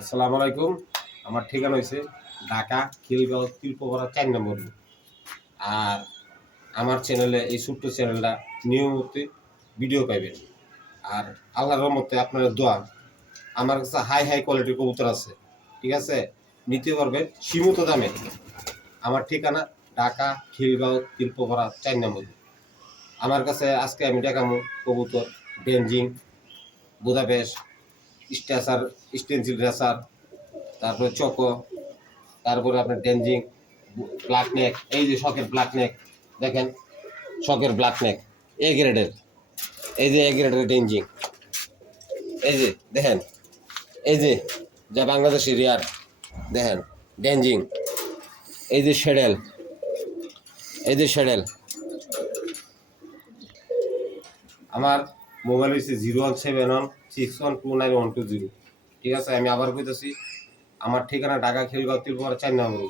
আসসালামু আলাইকুম। আমার ঠিকানা হইছে ঢাকা খিলগাঁও শিল্পপাড়া ৪ নম্বর। আর আমার চ্যানেলে এই ছোট্ট চ্যানেলটা নিয়মিত ভিডিও পাইবেন। আর আল্লাহর রহমতে আপনাদের দোয়া আমার কাছে হাই কোয়ালিটির কবুতর আছে। ঠিক আছে? নিতে পারবেন সীমিত দামে। আমার ঠিকানা ঢাকা খিলগাঁও শিল্পপাড়া ৪ নম্বর। আমার কাছে আজকে আমি দেখাবো কবুতর, ডেনজিং, বুদাপেস্ট, স্ট্যাসার, স্টেনসিল রেসার, তারপরে চকো, তারপরে আপনার ডেনজিং, ব্ল্যাক নেক। এই যে শখের ব্ল্যাক নেক দেখেন, শখের ব্ল্যাক নেক এ গ্রেডের। এই যে এ গ্রেডের ডেনজিং, এই যে দেখেন, এই যে যা বাংলাদেশি রিয়ার দেখেন ডেনজিং। এই যে শেডেল, এই যে শেডেল। আমার মোবাইল হচ্ছে 01716129120। ঠিক আছে, আমি আবার কইতেছি, আমার ঠিকানা ঢাকা খিলগাঁও তিলপাড়া ৪ নম্বর।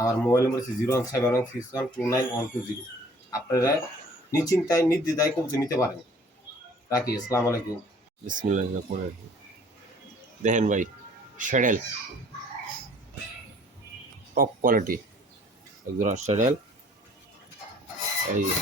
আমার মোবাইল নম্বর হচ্ছে 01716129120। আপনারা নিশ্চিন্তায় নির্দ্বিধায় কবুতর নিতে পারেন। রাখি, আসসালামু আলাইকুম। বিসমিল্লাহ করে দেখেন ভাই, শেডেল টপ কোয়ালিটি একজন শেডেল। এই যে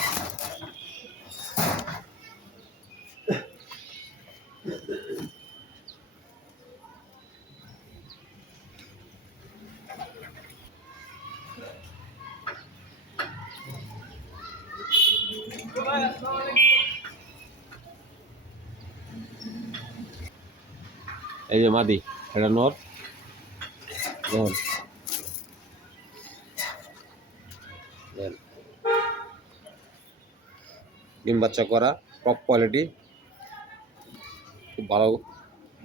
এই যে মাদি, এটা নর। দেখেন ডিম বাচ্চা করা, টপ কোয়ালিটি, খুব ভালো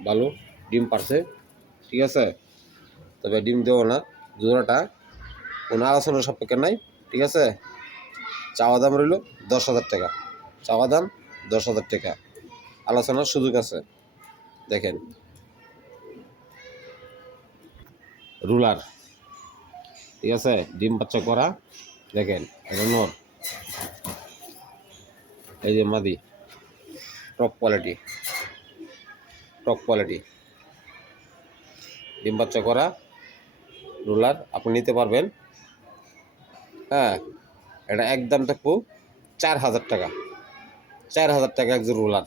ভালো ডিম পারছে। ঠিক আছে, তবে ডিম দেবো না, জোড়াটা কোনো আলোচনার সাপেক্ষে নাই। ঠিক আছে, চাওয়া দাম রইল 10,000 টাকা। চাওয়া দাম 10,000 টাকা, আলোচনার সুযোগ আছে। দেখেন রুলার, ঠিক আছে, ডিম বাচ্চা করা। দেখেন এটা নর, এই যে মাদি, টপ কোয়ালিটি, টপ কোয়ালিটি ডিম বাচ্চা করা রুলার আপনি নিতে পারবেন। হ্যাঁ, এটা একদম থাকবো 4,000 টাকা। 4,000 টাকা একজন রুলার,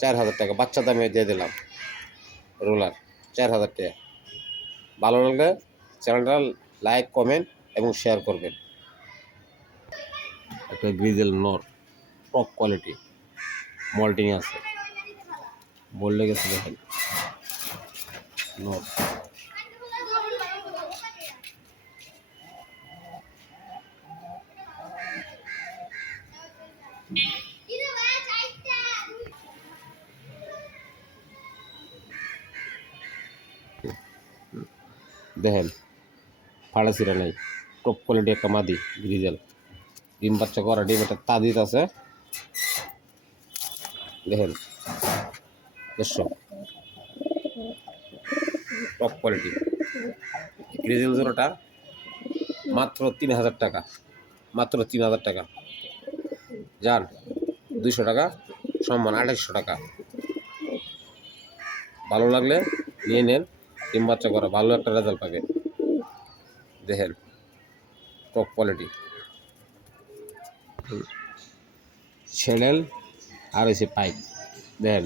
4,000 টাকা বাচ্চা দামে দিয়ে দিলাম। রুলার 4,000 টাকা। ভালো লাগলে চ্যানেলটা লাইক, কমেন্ট এবং শেয়ার করবেন। একটা গ্রিজেল নর, টপ কোয়ালিটি, মল্টিং আছে, বললে গেছে। দেখেন নর, দেখেন ফাড়া ছিঁড়া নাই, টপ কোয়ালিটি একটা মাদি গ্রিজেল, ডিম বাচ্চা করা, ডিম একটা তাদিত আছে। দেখেন দর্শক, টপ কোয়ালিটি গ্রিজেল জোড়াটা মাত্র 3,000 টাকা, মাত্র 3,000 টাকা। যান 200 টাকা সম্মান, 2800 টাকা। ভালো লাগলে নিয়ে নেন, ডিম বাচ্চা করা, ভালো একটা রেজাল্ট পাবেন। দেখেন টপ কোয়ালিটি শেডেল আর হয়েছে পাইপ। দেখেন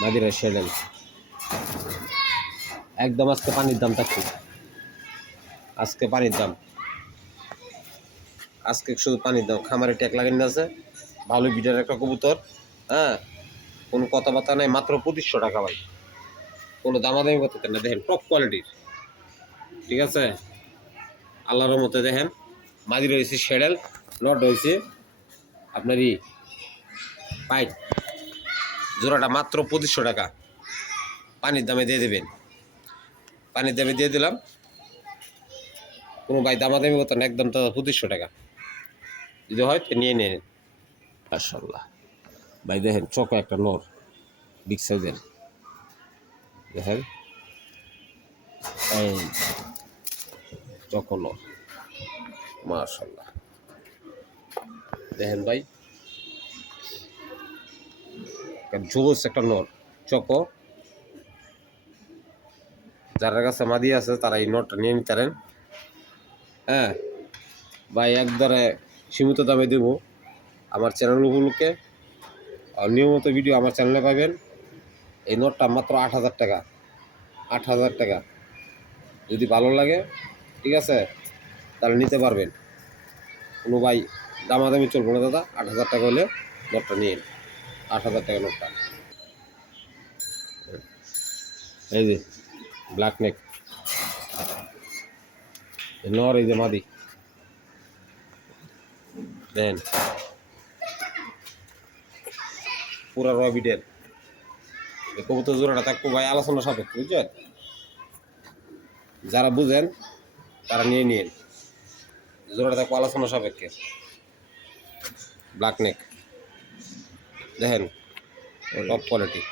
মাদিরা শেডেল একদম। আজকে পানির দাম থাকছে, আজকে পানির দাম, আজকে শুধু পানির দাম। খামারে ট্যাগ লাগানো আছে, ভালো বিটার একটা কবুতর। হ্যাঁ, কোনো কথাবার্তা নাই, মাত্র 2500 টাকা ভাই, কোনো দামাদামি করতে না। দেখেন টপ কোয়ালিটির, ঠিক আছে। আল্লাহর মতে দেখেন মাদি রয়েছে শেডেল, নট রয়েছে আপনারই পাইপ। জোড়াটা মাত্র 2500 টাকা, পানির দামে দিয়ে দেবেন। পানির দামে দিয়ে দিলাম, কোনো ভাই দামাদামি করতে না, একদম তো 2500 টাকা। যদি হয় তো নিয়ে নেন। মাশাআল্লাহ ভাই, দেখেন চকো একটা নর, বিগ সাইজের। দেখেন এই চকো নর, মাশাআল্লাহ। দেখেন ভাই, জোস একটা নর, চকো যারা কাছে মাদি আছে তারা এই নটটা নিয়ে নিতে পারেন। হ্যাঁ ভাই, একবারে সীমিত দামে দেবো আমার চ্যানেলগুলোকে। আর নিয়মিত ভিডিও আমার চ্যানেলে পাবেন। এই নটটা মাত্র 8,000 টাকা, 8,000 টাকা। যদি ভালো লাগে ঠিক আছে তাহলে নিতে পারবেন। কোনো ভাই দামাদামি চলবো না দাদা, 8,000 টাকা হলে নটটা নিয়ে 8,000 টাকা নোটটা। এই যে ব্ল্যাক নেক নর, এই যে মাদি দেন পুরা রবিডের। এই কবুতর জোড়াটা থাকবো ভাই আলোচনা সাপেক্ষ, বুঝছেন? যারা বুঝেন তারা নিয়ে নিন। জোড়াটা থাকবো আলোচনা সাপেক্ষে। ব্ল্যাক নেক দেখেন, টপ কোয়ালিটি।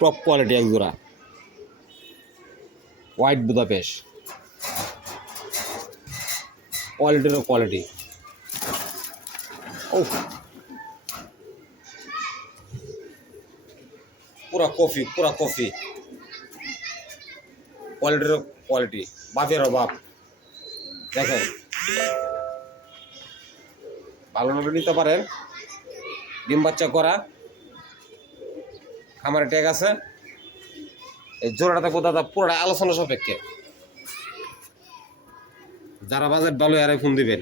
টপ কোয়ালিটি এক জোড়া হোয়াইট বুদাপেশ, কোয়ালিটিরও কোয়ালিটি। ও পুরা কফি, পুরা কফি, কোয়ালিটিরও কোয়ালিটি, বাপেরও বাপ। দেখেন ভালো মতো নিতে পারেন। ডিম বাচ্চা করা, খামারে ট্যাগ আছে। এই জোড়াটা কোথা পুরোটা আলোচনা সাপেক্ষে। যারা বাজেট ভালো আরে ফোন দিবেন।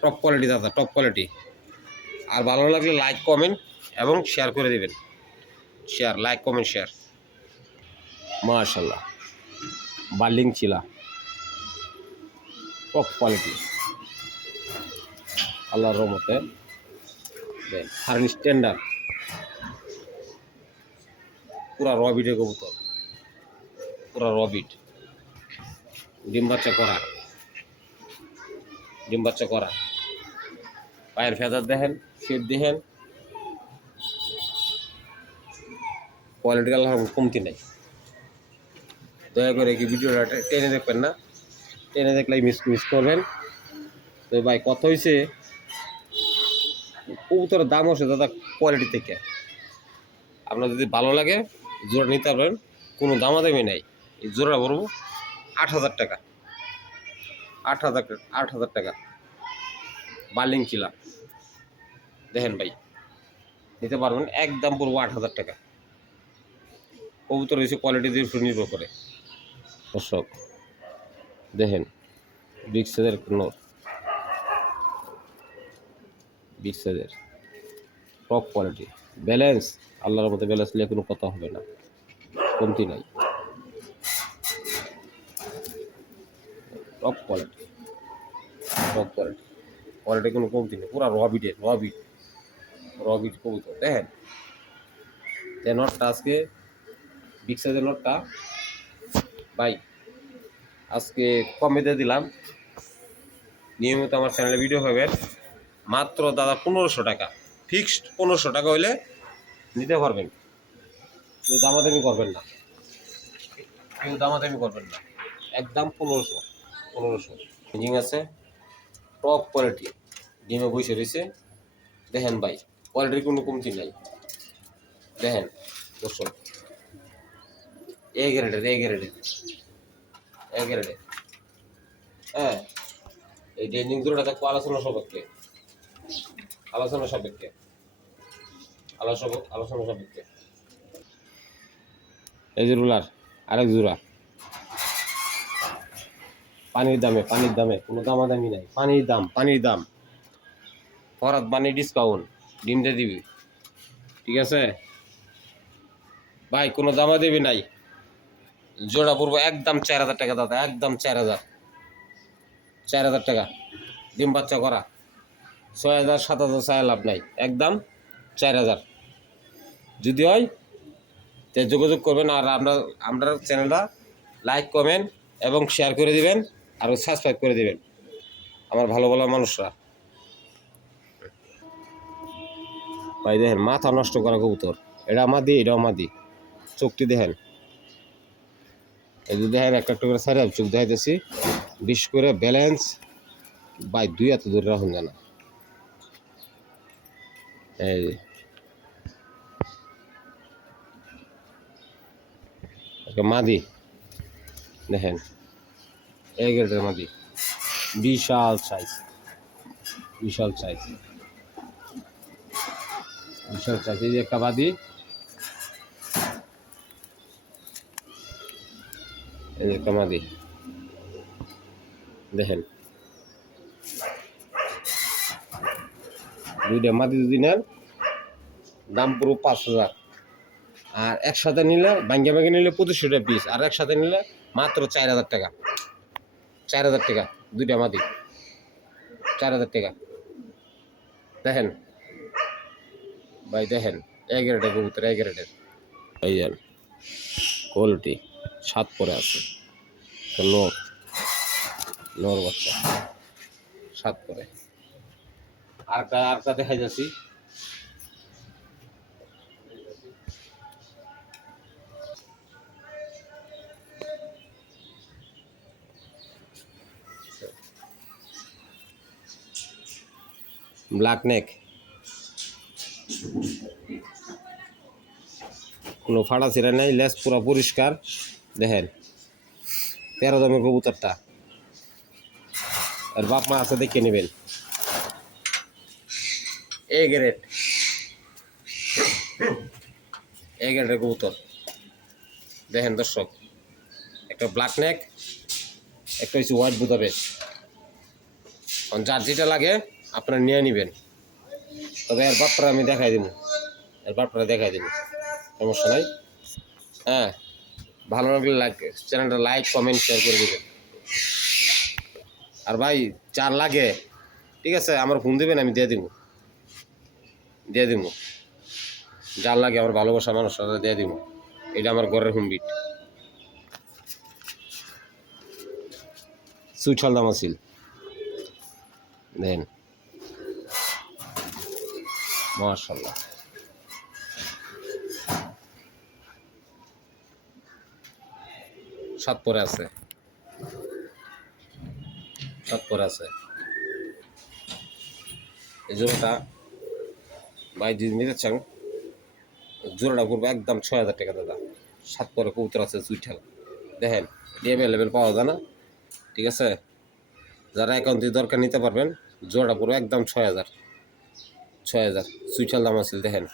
টপ কোয়ালিটি দাদা, টপ কোয়ালিটি। আর ভালো লাগলে লাইক কমেন্ট এবং শেয়ার করে দিবেন। Share, like comment share. মাশাআল্লাহ বার্লিং চিলা, টপ কোয়ালিটি আল্লাহর রহমতে। দেন হার্ন স্ট্যান্ডার্ড, পুরা রবিটের কবুতর, পুরা রবিট। ডিম বাচ্চা করা, ডিম বাচ্চা করা। পায়ের ফেদার দেখেন, শেপ দেখেন, কোয়ালিটি আল্লাহর কমতি নেই। দয়া করে কি ভিডিওটা টেনে দেখবেন না, টেনে দেখলে মিস করবেন। তো ভাই কত হয়েছে, কবুতরের দাম হচ্ছে দাদা কোয়ালিটি থেকে। আপনার যদি ভালো লাগে জোড়া নিতে পারবেন, কোনো দামাদামি নেই। এই জোড়া পড়বো 8,000 টাকা, 8,000 টাকা। বার্লিং চিলা দেখেন ভাই, নিতে পারবেন, একদম পড়বো 8,000 টাকা। কবুতর হয়েছে কোয়ালিটির উপর নির্ভর করে। দর্শক দেখেন বিগ সাইজের নর, বিগ সাইজের টপ কোয়ালিটি। ব্যালেন্স আল্লাহর মধ্যে, ব্যালেন্স নিয়ে কোনো কথা হবে না, কমতি নাই। Top quality, top quality, quality কোনো কমতি নেই। পুরা রবিটের, রবিট, রবিট কবুতর দেখেন। যে নটটা আজকে বিগ সাইজের নটটা ভাই আজকে কমে দিয়ে দিলাম। নিয়মিত আমার চ্যানেলে ভিডিও পাবেন। মাত্র দাদা 1500 টাকা, ফিক্সড 1500 টাকা হইলে নিতে পারবেন। কেউ দামাদামি করবেন না, কেউ দামাদামি করবেন না, একদম 1500। ইঞ্জিন আছে, টপ কোয়ালিটি, ডিমে বসে রয়েছে। দেখেন ভাই কোয়ালিটির কোনো কমতি নাই। দেখেন দর্শক, এ গ্রেডের, এ গ্রেডের, এ গ্রেডের। হ্যাঁ এই ডেঞ্জিং জোড়াটা থাকবো আলোচনা সাপেক্ষে, আলোচনা সাপেক্ষে, আলোচনা সাপেক্ষে। এই যে রুলার আরেক জোড়া, পানির দামে, পানির দামে, কোনো দামাদামি নাই। পানির দাম, পানির দাম। ফরাত পানি ডিসকাউন্ট, ডিমটা দিবি ঠিক আছে ভাই, কোনো দামা দেবি নাই। জোড়া পড়বো একদম 4,000 টাকা দাদা, একদম 4,000 টাকা। ডিম বাচ্চা করা 6,000 7,000 চায় লাভ নাই, একদম 4,000। যদি হয় তে যোগাযোগ করবেন। আর আমরা চ্যানেলটা লাইক কমেন্ট এবং শেয়ার করে দিবেন, আর সাবস্ক্রাইব করে দিবেন আমার ভালো ভালো মানুষরা। ভাই দেখেন মাথা নষ্ট করা কবুতর, এটা আমাদি, এটা আমাদি। চোখটি দেখেন, এই যে দেখেন একটা একটা করে সাইড চোখ দেখাইতেছি, বিশেষ করে ব্যালেন্স ভাই 2 হাতে ধরে রাখুন জানা। এই একটা মাদি দেখেন, এই গ্রেডের মাদি, বিশাল সাইজ, বিশাল সাইজ, বিশাল সাইজ। এই যে একটা মাদি, এই যে একটা মাদি দেখেন, দুইটা মাদি যদি নেন দাম পুরো 5,000। আর একসাথে নিলে ভাঙ্গে ভাঙ্গে নিলে 2500 টাকা পিস, আর একসাথে নিলে মাত্র 4,000 টাকা, 4,000 টাকা দুইটা মাদি, 4,000 টাকা। দেখেন ভাই, দেখেন এক গ্রেডের কবুতর, এক গ্রেডের। এই যান কোয়ালিটি, 7 পরে আছে, তো নর, নর বাচ্চা 7 পরে। আরটা দেখা যাচ্ছি, ব্ল্যাক নেক, কোনো ফাটা ছিঁড়া নেই, লেস পুরো পরিষ্কার। দেখেন 13 দামের কবুতরটা, আর বাপ মা আছে দেখে নেবেন। এ গ্রেড, এ গ্রেডের কবুতর দেখেন দর্শক, একটা ব্ল্যাক নেক, একটা হচ্ছে হোয়াইট বুদাপেস্ট। যার যেটা লাগে আপনারা নিয়ে নেবেন। তবে এর বাপটা আমি দেখাই দিব, এর বাপটা দেখাই দিব, সমস্যা নাই। হ্যাঁ, ভালো লাগলে চ্যানেলটা লাইক কমেন্ট শেয়ার করে দেবেন। আর ভাই যার লাগে ঠিক আছে আমার ফোন দেবেন, আমি দিয়ে দিব, দিয়ে দিব। যার লাগে আমার ভালোবাসা মানুষরা দিয়ে দিব। এটা আমার ঘরের হুমবিট, সুইছাল দাম আছিল দেন, মাশাআল্লাহ। সাত পরে আছে, সাত পরে আছে। এই জোড়াটা ভাই যদি নিতে চান, জোড়াটা পড়বে একদম 6,000 টাকা দাদা। 7 পরে কবুতর আছে সুইঠাল, দেখেন অ্যাভেলেবেল পাওয়া যায় না, ঠিক আছে। যারা অ্যাকাউন্ট দরকার নিতে পারবেন, জোড়াটা পুরো একদম 6,000, 6,000 সুইঠাল দাম আছে দেখেন।